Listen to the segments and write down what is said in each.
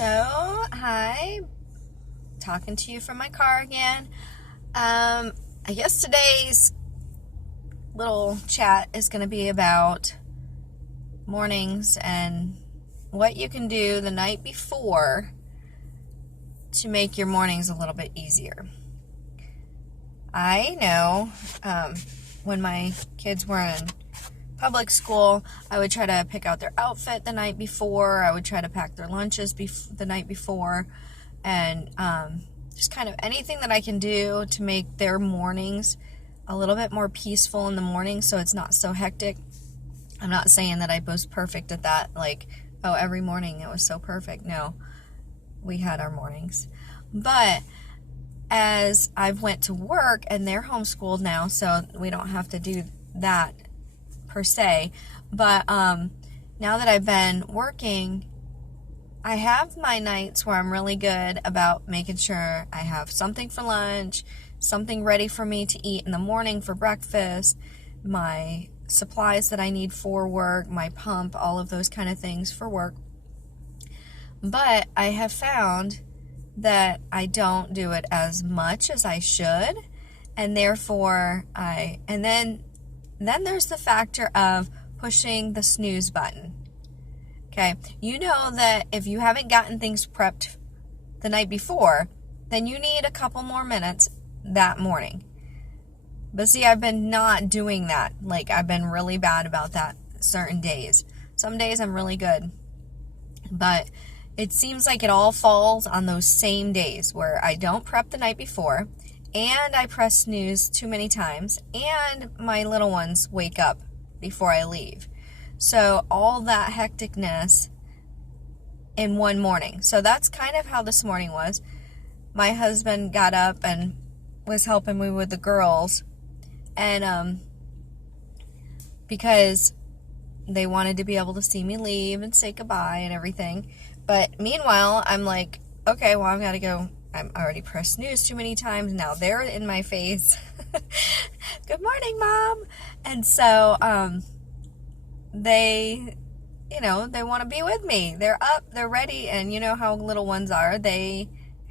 Hi, talking to you from my car again. I guess today's little chat is going to be about mornings and what you can do the night before to make your mornings a little bit easier. I know when my kids were in public school, I would try to pick out their outfit the night before. I would try to pack their lunches the night before, and just kind of anything that I can do to make their mornings a little bit more peaceful in the morning so it's not so hectic. I'm not saying that I was perfect at that, like, oh, every morning it was so perfect. No, we had our mornings. But as I've went to work, and they're homeschooled now, so we don't have to do that per se, but now that I've been working, I have my nights where I'm really good about making sure I have something for lunch, something ready for me to eat in the morning for breakfast, my supplies that I need for work, my pump, all of those kind of things for work. But I have found that I don't do it as much as I should, and therefore then there's the factor of pushing the snooze button. Okay, you know that if you haven't gotten things prepped the night before, then you need a couple more minutes that morning. But see, I've been not doing that. Like, I've been really bad about that certain days. Some days I'm really good. But it seems like it all falls on those same days where I don't prep the night before, and I press snooze too many times, and my little ones wake up before I leave. So all that hecticness in one morning. So that's kind of how this morning was. My husband got up and was helping me with the girls, and because they wanted to be able to see me leave and say goodbye and everything. But meanwhile, I'm like, okay, well, I've got to go. I'm already pressed snooze too many times. Now they're in my face. Good morning, Mom. And so they want to be with me. They're up, they're ready, and you know how little ones are. They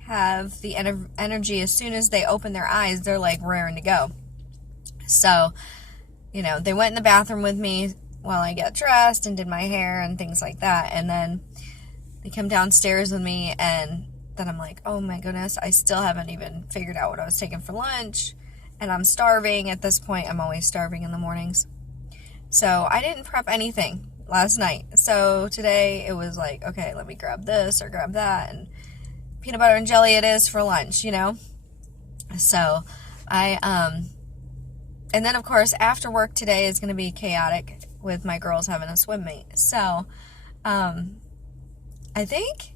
have the energy as soon as they open their eyes. They're like raring to go. So, they went in the bathroom with me while I got dressed and did my hair and things like that. And then they come downstairs with me, and then I'm like, oh my goodness, I still haven't even figured out what I was taking for lunch, and I'm starving at this point. I'm always starving in the mornings. So I didn't prep anything last night. So today it was like, okay, let me grab this or grab that, and peanut butter and jelly it is for lunch, So and then of course after work today is going to be chaotic with my girls having a swim meet. So I think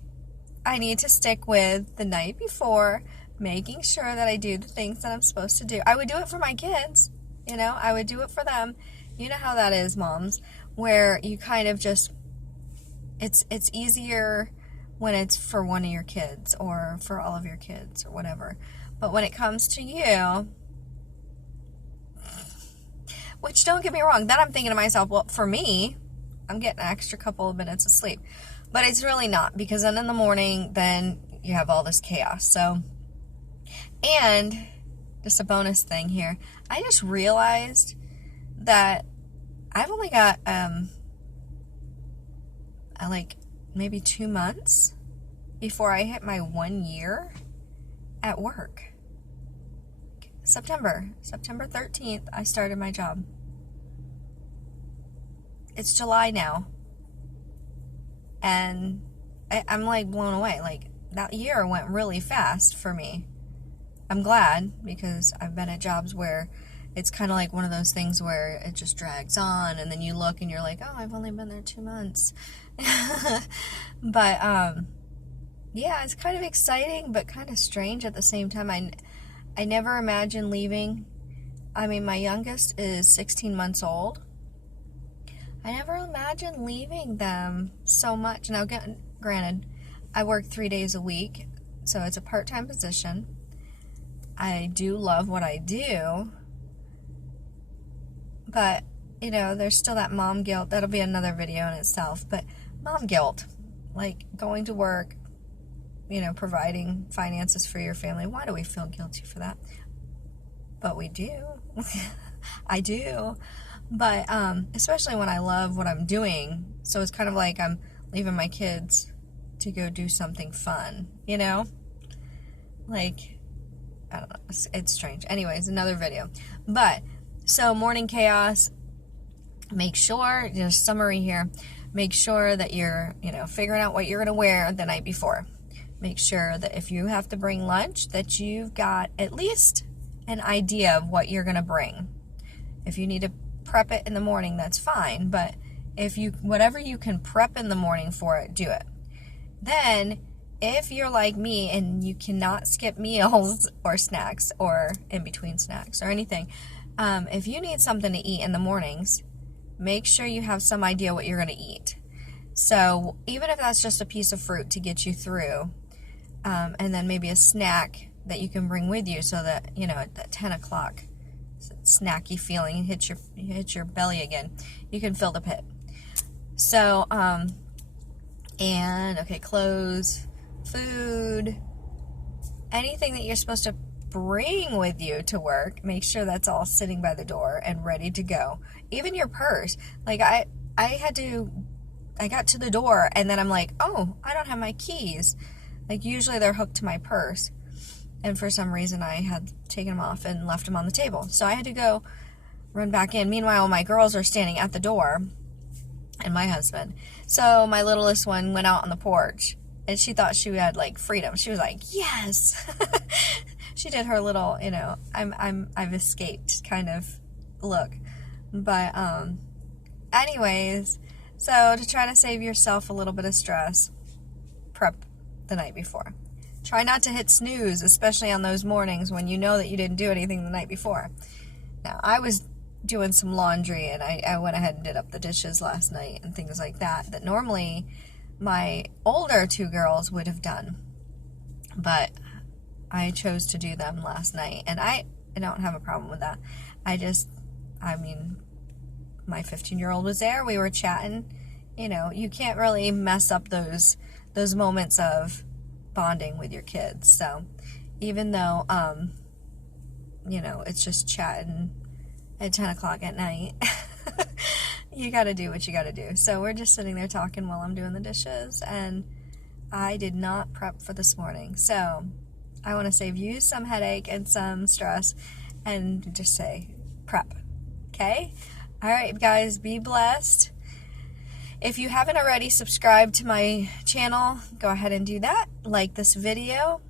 I need to stick with the night before, making sure that I do the things that I'm supposed to do. I would do it for my kids, I would do it for them. You know how that is, moms, where you kind of just, it's easier when it's for one of your kids or for all of your kids or whatever. But when it comes to you, which don't get me wrong, then I'm thinking to myself, well, for me, I'm getting an extra couple of minutes of sleep. But it's really not, because then in the morning, then you have all this chaos. So, and just a bonus thing here, I just realized that I've only got like maybe 2 months before I hit my 1 year at work. September 13th, I started my job. It's July now. And I'm like blown away. Like, that year went really fast for me. I'm glad, because I've been at jobs where it's kind of like one of those things where it just drags on, and then you look and you're like, oh, I've only been there 2 months. But yeah, it's kind of exciting but kind of strange at the same time. I never imagined leaving. I mean, my youngest is 16 months old. I never imagined leaving them so much. Now, granted, I work 3 days a week, so it's a part-time position. I do love what I do, but, there's still that mom guilt. That'll be another video in itself, but mom guilt, like going to work, providing finances for your family. Why do we feel guilty for that? But we do. I do. But especially when I love what I'm doing. So it's kind of like I'm leaving my kids to go do something fun, Like, I don't know. It's strange. Anyways, another video. But, so morning chaos. Make sure, just summary here, make sure that you're, figuring out what you're going to wear the night before. Make sure that if you have to bring lunch, that you've got at least an idea of what you're going to bring. If you need to prep it in the morning, that's fine. But whatever you can prep in the morning for it, do it. Then, if you're like me and you cannot skip meals or snacks or in between snacks or anything, if you need something to eat in the mornings, make sure you have some idea what you're going to eat. So even if that's just a piece of fruit to get you through, and then maybe a snack that you can bring with you so that, at that 10 o'clock snacky feeling hits your belly again, you can fill the pit. So, clothes, food, anything that you're supposed to bring with you to work, make sure that's all sitting by the door and ready to go. Even your purse. Like I got to the door and then I'm like, oh, I don't have my keys. Like usually they're hooked to my purse. And for some reason I had taken them off and left them on the table. So I had to go run back in. Meanwhile, my girls are standing at the door and my husband. So my littlest one went out on the porch and she thought she had like freedom. She was like, yes. She did her little, I've escaped kind of look. But, anyways, so to try to save yourself a little bit of stress, prep the night before. Try not to hit snooze, especially on those mornings when you know that you didn't do anything the night before. Now, I was doing some laundry and I went ahead and did up the dishes last night and things like that that my older two girls would have done. But I chose to do them last night, and I don't have a problem with that. My 15-year-old was there. We were chatting. You can't really mess up those moments of bonding with your kids. So even though, it's just chatting at 10 o'clock at night, you got to do what you got to do. So we're just sitting there talking while I'm doing the dishes, and I did not prep for this morning. So I want to save you some headache and some stress and just say prep. Okay? All right, guys, be blessed. If you haven't already subscribed to my channel, go ahead and do that. Like this video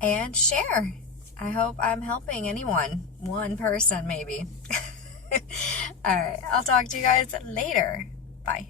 and share. I hope I'm helping anyone. One person, maybe. All right, I'll talk to you guys later. Bye.